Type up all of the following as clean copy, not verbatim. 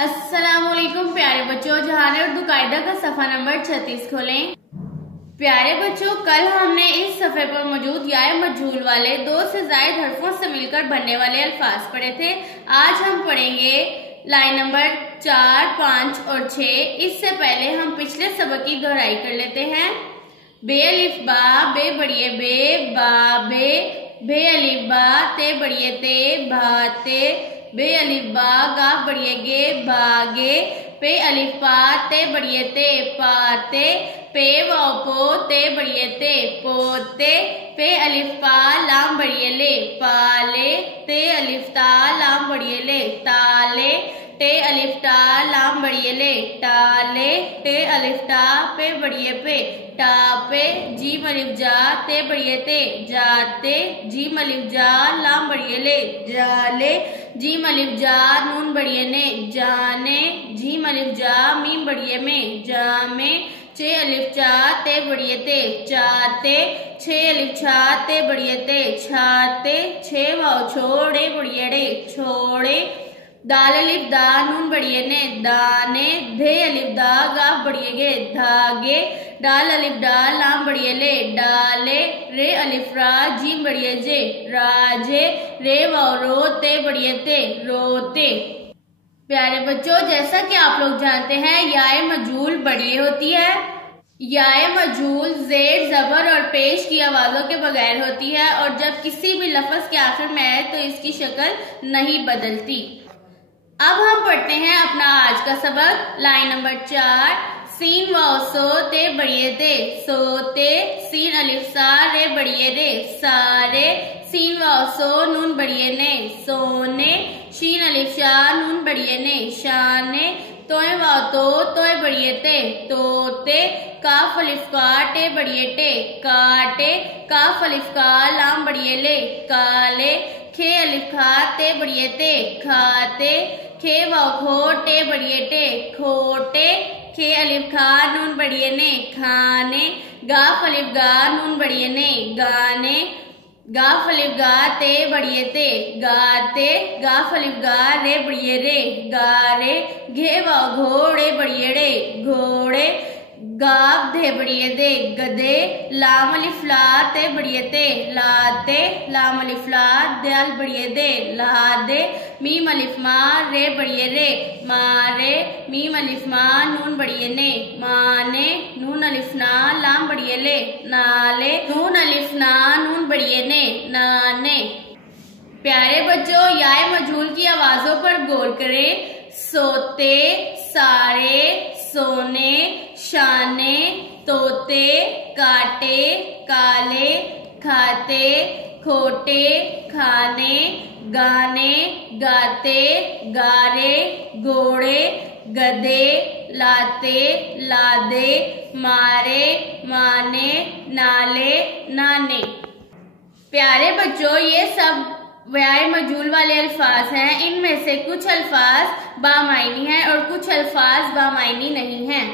अस्सलामुअलैकुम प्यारे बच्चों, जहान उर्दू कायदा का सफा नंबर 36 खोलें। प्यारे बच्चों, कल हमने इस सफे पर मौजूद याए मजहूल वाले दो से जायद हरफों से मिलकर बनने वाले अल्फाज पढ़े थे। आज हम पढ़ेंगे लाइन नंबर 4, 5 और 6। इससे पहले हम पिछले सबक की दोहराई कर लेते हैं। बे अलिफ बा, बे बड़िए बे, बा बे, बे अलिफ बा, ते बड़िए ते, बा ते, बे अलिफ बा, गा बड़िए गे, बागे, पे अलिफ पा, ते बड़िए ते, पाते, पे वाव पो, ते बड़िए ते, पोते, पे अलिफ पा, लाम बड़िए ले, पाले, ते अलिफ ता, लाम बड़िए ले, ताले, टे अलिफ टा, लाम बड़िए ले, टाले, टे अलिफ टा, पे बड़िए पे, टापे, जीम अलिफ जा, ते बड़िए ते, जाते, जीम अलिफ जा, लाम बड़िए ले, जाले, जीम अलिफ जा, नून बड़िए ने, जाने, जीम अलिफ जा, मीम बड़िए में, जामे, चे अलिफ चा, ते बड़िए ते, चाते, छे अलिफ छा, ते बड़िए ते, छाते, छे वाव छोड़े बड़िए डे, छोड़े, दाल अलिफ दा, नून बड़िए ने, दाने, धे अलिफ दा, गाफ बड़िए गे, धागे, डाल अलिफ डाल, लाम बड़िए ले, डाले, रे अलिफ रा, जीम बड़िए जे, राजे, रे वाव रो, ते बड़िए ते, रोते। प्यारे बच्चों, जैसा कि आप लोग जानते हैं, याए मजहूल बड़िए होती है। याए मजहूल जेर, जबर और पेश की आवाजों के बगैर होती है और जब किसी भी लफ्ज के आखिर में आए तो इसकी शक्ल नहीं बदलती। अब हम पढ़ते हैं अपना आज का सबक। लाइन नंबर 4, सीन वाव सो, ते बड़िए ते, सोते, सीन अलिफ सा, रे बड़िए रे, सारे, सीन वाव सो, नून बड़िए ने, सोने, शीन अलिफ शा, नून बड़िए ने, शाने, तोय वाव तो, तोय बड़िए ते, तोते, काफ अलिफ का, टे बड़िए टे, काटे, काफ अलिफ का, लाम बड़िए ले, काले, खे अलिफ खा, ते बड़िए ते, खाते, खे वाव खो, टे बड़िए टे, खोटे, खे अलिफ खा, नून बड़िए ने, खाने, गाफ अलिफ गा, नून बड़िए ने, गाने, गाफ अलिफ गा, ते बड़िए ते, गाते, गाफ अलिफ गा, रे बड़िए रे, गारे, घे वाव घोड़े बड़िए रे, घोड़े, गाफ धे बड़िए दे, गदे, लाम अलिफ ला, ते बड़िए ते, लाते, लाम अलिफ ला, दाल बड़िए दे, लादे, मीम अलिफ मा, रे बड़िए रे, मारे, मीम अलिफ मा, नून बड़िए ने, माने, नून अलिफ ना, लाम बड़िए ले, नाले, नून अलिफ ना, नून बड़िए ने, नाने। प्यारे बच्चों, याए मजहूल की आवाजों पर गौर करें। सोते, सारे, सोने, शाने, तोते, काटे, काले, खाते, खोटे, खाने, गाने, गाते, गारे, घोड़े, गधे, लाते, लादे, मारे, माने, नाले, नाने। प्यारे बच्चों, ये सब याए मजहूल वाले अल्फाज हैं। इनमें से कुछ अल्फाज बामायनी हैं और कुछ अल्फाज बामायनी नहीं हैं।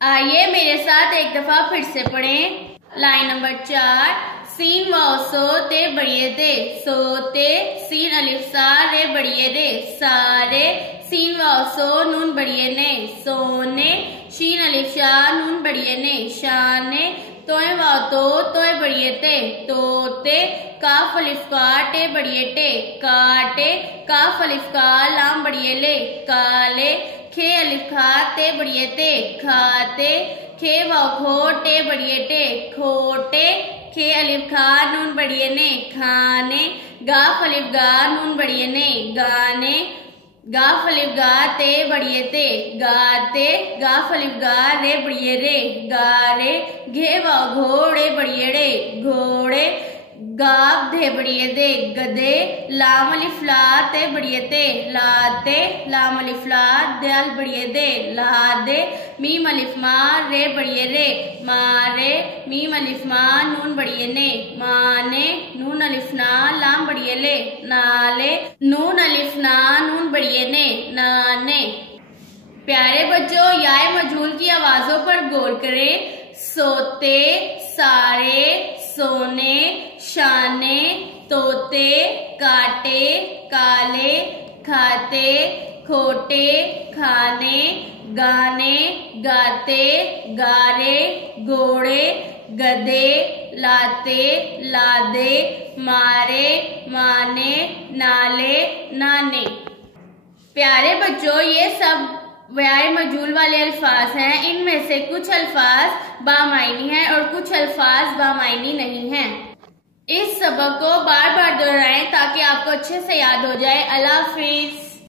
आइए मेरे साथ एक दफा फिर से पढ़ें। लाइन नंबर 4, सीन वाव सो, ते बड़िए ते, सोते, सीन अलिफ सा, रे बड़िए रे, सारे, सीन वाव सो, नून बड़िए ने, सोने, शीन अलिफ शा, नून बड़िए ने, शाने, तोय वाव तो, तोय बड़िए ते, तोते, काफ अलिफ का, टे बड़िए टे, काटे, काफ अलिफ का, लाम बड़िए ले, काले, खे अलिफ खा, ते बड़िए ते, खाते, खे वाव खो, टे बड़िए टे, खोटे, खे अलिफ खा, नून बड़िए ने, खाने, गाफ अलिफ गा, नून बड़िए ने, गाने, गाफ अलिफ गा, ते बड़िए ते, गाते, गाफ अलिफ गा, रे बड़िए रे, गारे, घे वाव घोड़े बड़िए रे, घोड़े, गाफ धे बड़िए दे, गदे, लाम अलिफ ला, ते बड़िए ते, लाते, लाम अलिफ ला, दाल बड़िए दे, लादे, मीम अलिफ मा, रे बड़िए रे, मारे, मीम अलिफ मा, नून बड़िए ने, माने, नून अलिफ ना, लाम बड़िए ले, नाले, नून अलिफ ना, नून बड़िए ने, नाने। प्यारे बच्चों, याए मजहूल की आवाजों पर गौर करें। सोते, सारे, सोने, शाने, तोते, काटे, काले, खाते, खोटे, खाने, गाने, गाते, गारे, घोड़े, गधे, लाते, लादे, मारे, माने, नाले, नाने। प्यारे बच्चों, ये सब व्याय मजूल वाले अल्फाज हैं। इनमें से कुछ अल्फाज बामायनी हैं और कुछ अल्फाज बामायनी नहीं हैं। इस सबक को बार बार दोहराएं ताकि आपको अच्छे से याद हो जाए। अल्लाह हाफिज।